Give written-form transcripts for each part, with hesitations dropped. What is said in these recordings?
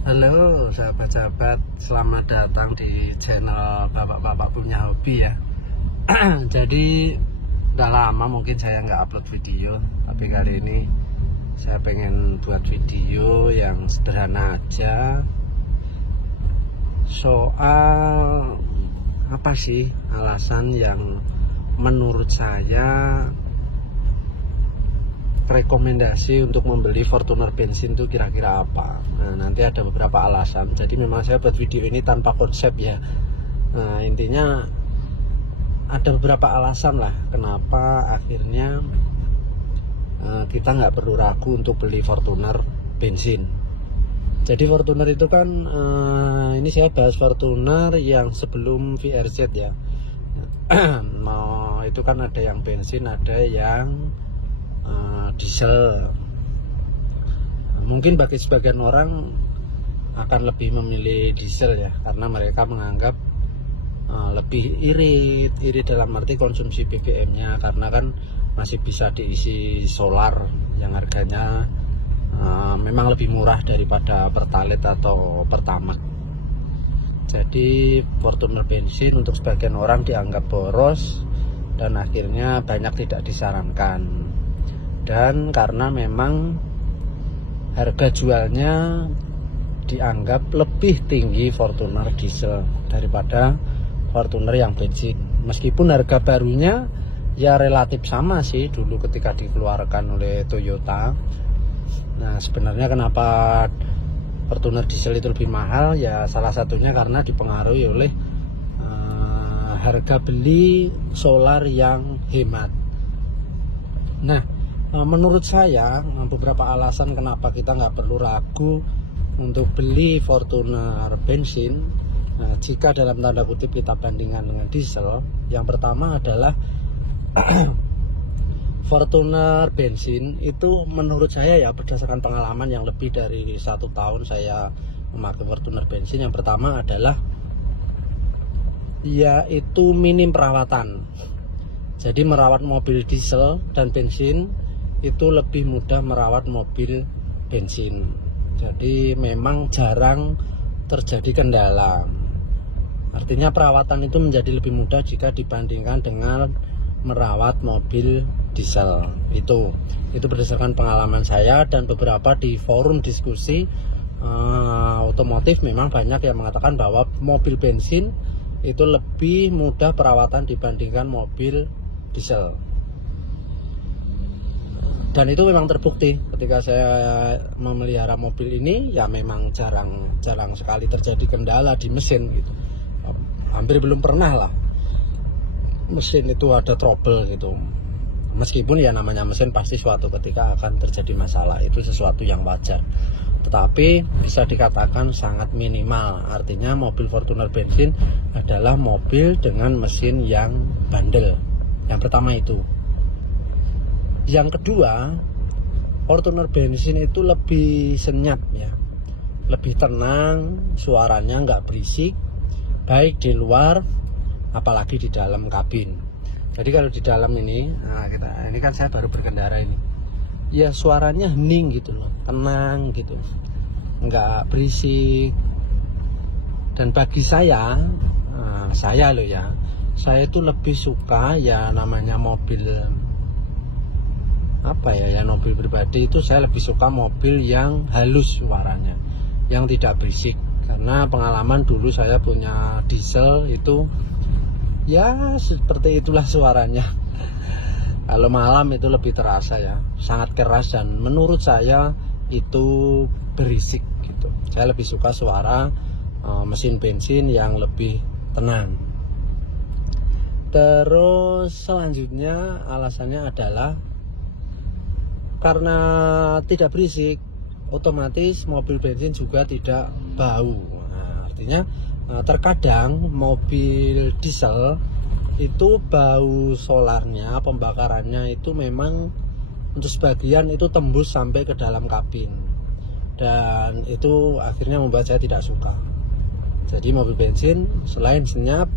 Halo sahabat-sahabat, selamat datang di channel Bapak-Bapak Punya Hobi ya. Jadi udah lama mungkin saya nggak upload video, tapi kali ini saya pengen buat video yang sederhana aja. Soal apa sih alasan yang menurut saya rekomendasi untuk membeli Fortuner bensin itu kira-kira apa. Nah, nanti ada beberapa alasan. Jadi memang saya buat video ini tanpa konsep ya. Nah, intinya ada beberapa alasan lah kenapa akhirnya kita nggak perlu ragu untuk beli Fortuner bensin. Jadi Fortuner itu kan ini saya bahas Fortuner yang sebelum VRZ ya. Mau itu kan ada yang bensin, ada yang diesel. Mungkin bagi sebagian orang akan lebih memilih diesel ya, karena mereka menganggap lebih irit dalam arti konsumsi BBM-nya, karena kan masih bisa diisi solar yang harganya memang lebih murah daripada Pertalite atau Pertamax. Jadi Fortuner bensin untuk sebagian orang dianggap boros dan akhirnya banyak tidak disarankan. Dan karena memang harga jualnya dianggap lebih tinggi Fortuner diesel daripada Fortuner yang bensin, meskipun harga barunya ya relatif sama sih dulu ketika dikeluarkan oleh Toyota. Nah, sebenarnya kenapa Fortuner diesel itu lebih mahal ya, salah satunya karena dipengaruhi oleh harga beli solar yang hemat. Nah, menurut saya beberapa alasan kenapa kita nggak perlu ragu untuk beli Fortuner bensin jika dalam tanda kutip kita bandingkan dengan diesel. Yang pertama adalah Fortuner bensin itu menurut saya ya, berdasarkan pengalaman yang lebih dari 1 tahun saya memakai Fortuner bensin, yang pertama adalah yaitu minim perawatan. Jadi merawat mobil diesel dan bensin itu lebih mudah merawat mobil bensin. Jadi memang jarang terjadi kendala. Artinya perawatan itu menjadi lebih mudah jika dibandingkan dengan merawat mobil diesel. Itu berdasarkan pengalaman saya dan beberapa di forum diskusi otomotif. Memang banyak yang mengatakan bahwa mobil bensin itu lebih mudah perawatan dibandingkan mobil diesel. Dan itu memang terbukti ketika saya memelihara mobil ini, ya memang jarang sekali terjadi kendala di mesin gitu. Hampir belum pernah lah mesin itu ada trouble gitu. Meskipun ya namanya mesin pasti suatu ketika akan terjadi masalah, itu sesuatu yang wajar. Tetapi bisa dikatakan sangat minimal. Artinya mobil Fortuner bensin adalah mobil dengan mesin yang bandel. Yang pertama itu. Yang kedua, Fortuner bensin itu lebih senyap ya, lebih tenang, suaranya nggak berisik, baik di luar apalagi di dalam kabin. Jadi kalau di dalam ini, ini kan saya baru berkendara ini, ya suaranya hening gitu loh, tenang gitu, nggak berisik. Dan bagi saya itu lebih suka ya namanya mobil mobil pribadi itu, saya lebih suka mobil yang halus suaranya, yang tidak berisik. Karena pengalaman dulu saya punya diesel itu ya seperti itulah suaranya. Kalau malam itu lebih terasa ya, sangat keras dan menurut saya itu berisik gitu. Saya lebih suka suara mesin bensin yang lebih tenang. Terus selanjutnya alasannya adalah karena tidak berisik, otomatis mobil bensin juga tidak bau. Nah, artinya terkadang mobil diesel itu bau solarnya, pembakarannya itu memang untuk sebagian itu tembus sampai ke dalam kabin, dan itu akhirnya membuat saya tidak suka. Jadi mobil bensin selain senyap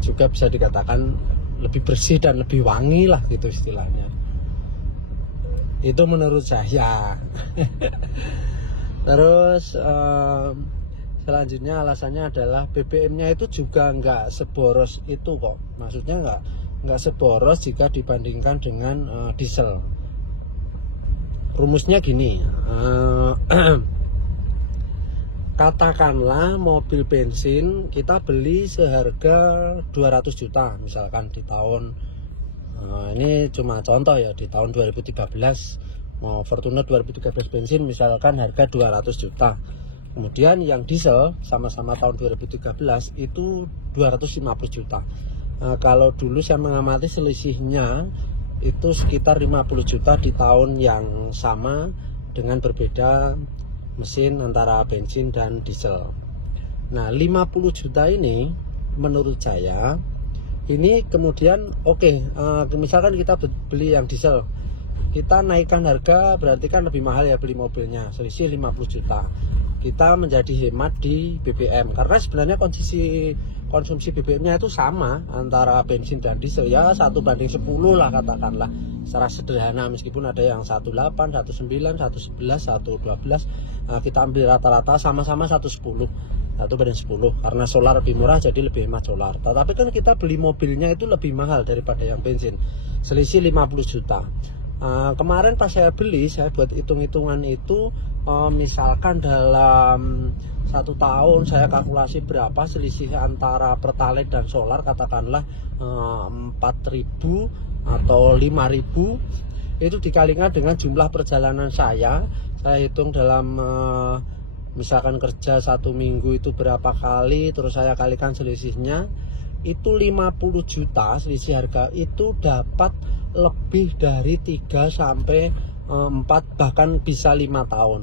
juga bisa dikatakan lebih bersih dan lebih wangi lah gitu istilahnya. Itu menurut saya. Terus selanjutnya alasannya adalah BBM-nya itu juga nggak seboros itu kok. Maksudnya nggak seboros jika dibandingkan dengan diesel. Rumusnya gini, katakanlah mobil bensin kita beli seharga 200 juta misalkan di tahun ini cuma contoh ya, di tahun 2013 mau Fortuner 2013 bensin misalkan harga 200 juta. Kemudian yang diesel sama-sama tahun 2013 itu 250 juta. Kalau dulu saya mengamati selisihnya itu sekitar 50 juta di tahun yang sama dengan berbeda mesin antara bensin dan diesel. Nah 50 juta ini menurut saya ini kemudian misalkan kita beli yang diesel, kita naikkan harga berarti kan lebih mahal ya beli mobilnya, selisih 50 juta. Kita menjadi hemat di BBM karena sebenarnya konsumsi BBM-nya itu sama antara bensin dan diesel ya 1:10 lah katakanlah secara sederhana, meskipun ada yang 18, 19, 111, 112. Kita ambil rata-rata sama-sama 110, 1:10 karena solar lebih murah jadi lebih hemat solar. Tetapi kan kita beli mobilnya itu lebih mahal daripada yang bensin, selisih 50 juta. Kemarin pas saya beli, saya buat hitung-hitungan itu, misalkan dalam 1 tahun saya kalkulasi berapa selisih antara pertalite dan solar, katakanlah 4.000 atau 5.000, itu dikalikan dengan jumlah perjalanan saya hitung dalam misalkan kerja 1 minggu itu berapa kali, terus saya kalikan selisihnya itu 50 juta selisih harga itu dapat lebih dari 3 sampai 4 bahkan bisa 5 tahun.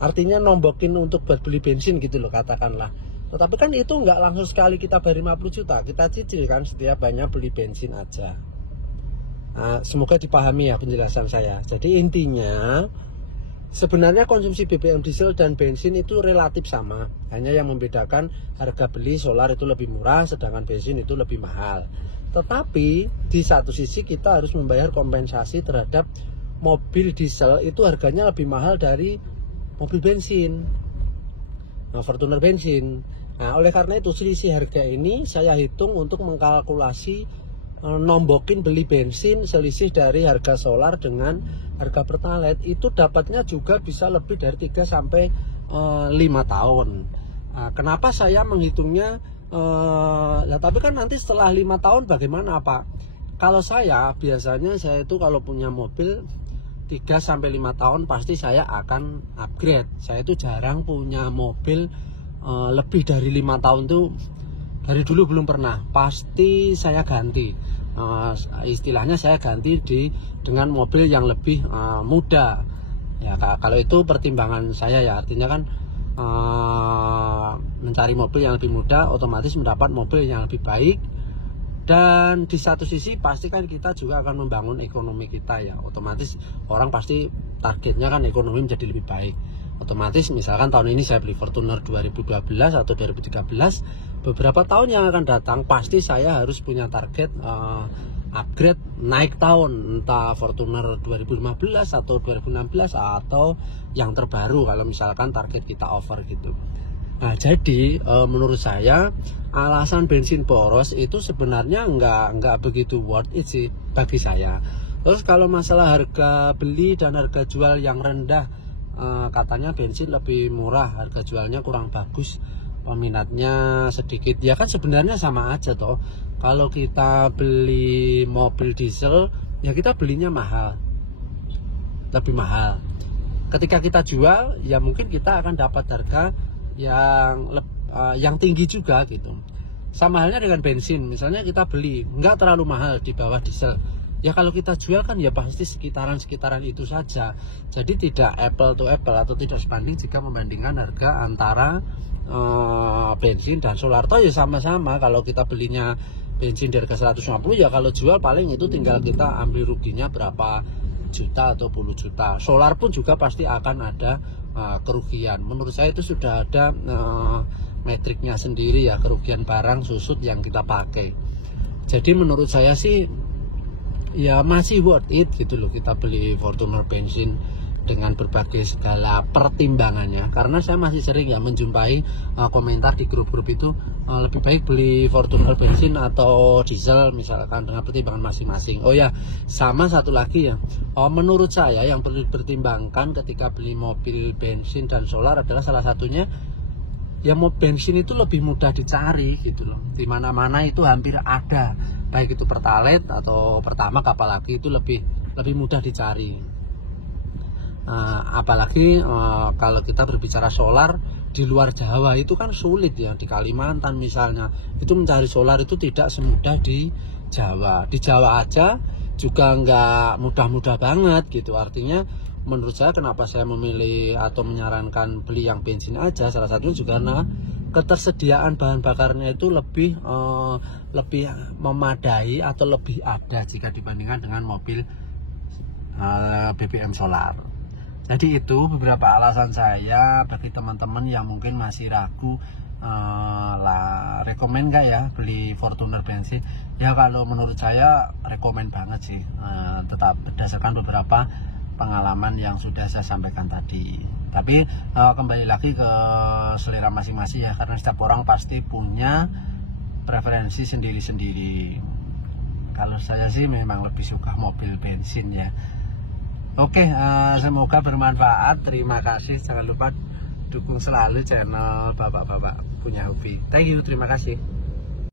Artinya nombokin untuk buat beli bensin gitu loh katakanlah. Tetapi kan itu nggak langsung sekali kita bayar 50 juta, kita cicil kan setiap banyak beli bensin aja. Semoga dipahami ya penjelasan saya. Jadi intinya sebenarnya konsumsi BBM diesel dan bensin itu relatif sama, hanya yang membedakan harga beli solar itu lebih murah sedangkan bensin itu lebih mahal. Tetapi di satu sisi kita harus membayar kompensasi terhadap mobil diesel itu harganya lebih mahal dari mobil bensin, Fortuner bensin. Nah, oleh karena itu selisih harga ini saya hitung untuk mengkalkulasi nombokin beli bensin selisih dari harga solar dengan harga pertalite itu dapatnya juga bisa lebih dari 3 sampai 5 tahun. Kenapa saya menghitungnya tapi kan nanti setelah 5 tahun bagaimana Pak? Kalau saya biasanya saya itu kalau punya mobil 3 sampai 5 tahun pasti saya akan upgrade. Saya itu jarang punya mobil lebih dari 5 tahun tuh. Dari dulu belum pernah, pasti saya ganti. Istilahnya saya ganti dengan mobil yang lebih muda. Ya kalau itu pertimbangan saya ya, artinya kan mencari mobil yang lebih muda, otomatis mendapat mobil yang lebih baik. Dan di satu sisi pasti kan kita juga akan membangun ekonomi kita ya. Otomatis orang pasti targetnya kan ekonomi menjadi lebih baik. Otomatis misalkan tahun ini saya beli Fortuner 2012 atau 2013, beberapa tahun yang akan datang pasti saya harus punya target upgrade naik tahun, entah Fortuner 2015 atau 2016 atau yang terbaru kalau misalkan target kita over gitu. Nah jadi menurut saya alasan bensin boros itu sebenarnya nggak begitu worth it sih bagi saya. Terus kalau masalah harga beli dan harga jual yang rendah, katanya bensin lebih murah, harga jualnya kurang bagus, peminatnya sedikit. Ya kan sebenarnya sama aja toh. Kalau kita beli mobil diesel ya kita belinya mahal, lebih mahal. Ketika kita jual ya mungkin kita akan dapat harga yang tinggi juga gitu. Sama halnya dengan bensin, misalnya kita beli nggak terlalu mahal di bawah diesel, ya kalau kita jual kan ya pasti sekitaran itu saja. Jadi tidak apple to apple atau tidak sebanding jika membandingkan harga antara bensin dan solar. Toh ya sama-sama, kalau kita belinya bensin di harga 150 ya kalau jual paling itu tinggal kita ambil ruginya berapa juta atau puluh juta. Solar pun juga pasti akan ada kerugian. Menurut saya itu sudah ada metriknya sendiri ya, kerugian barang susut yang kita pakai. Jadi menurut saya sih ya masih worth it gitu loh kita beli Fortuner bensin dengan berbagai segala pertimbangannya. Karena saya masih sering ya menjumpai komentar di grup-grup itu, lebih baik beli Fortuner bensin atau diesel misalkan, dengan pertimbangan masing-masing. Oh ya, sama satu lagi ya, menurut saya yang perlu dipertimbangkan ketika beli mobil bensin dan solar adalah salah satunya ya, mau bensin itu lebih mudah dicari gitu loh, di mana-mana itu hampir ada, baik itu Pertalite atau Pertamax, apalagi itu lebih mudah dicari. Apalagi kalau kita berbicara solar di luar Jawa itu kan sulit ya. Di Kalimantan misalnya itu mencari solar itu tidak semudah di Jawa. Di Jawa aja juga nggak mudah-mudah banget gitu. Artinya menurut saya kenapa saya memilih atau menyarankan beli yang bensin aja, salah satunya juga karena ketersediaan bahan bakarnya itu lebih memadai atau lebih ada jika dibandingkan dengan mobil BBM solar. Jadi itu beberapa alasan saya bagi teman-teman yang mungkin masih ragu, rekomen nggak ya beli Fortuner bensin. Ya kalau menurut saya rekomen banget sih, tetap berdasarkan beberapa pengalaman yang sudah saya sampaikan tadi. Tapi kembali lagi ke selera masing-masing ya, karena setiap orang pasti punya preferensi sendiri-sendiri. Kalau saya sih memang lebih suka mobil bensin ya. Oke, semoga bermanfaat. Terima kasih. Jangan lupa dukung selalu channel Bapak-Bapak Punya Hobi. Thank you, terima kasih.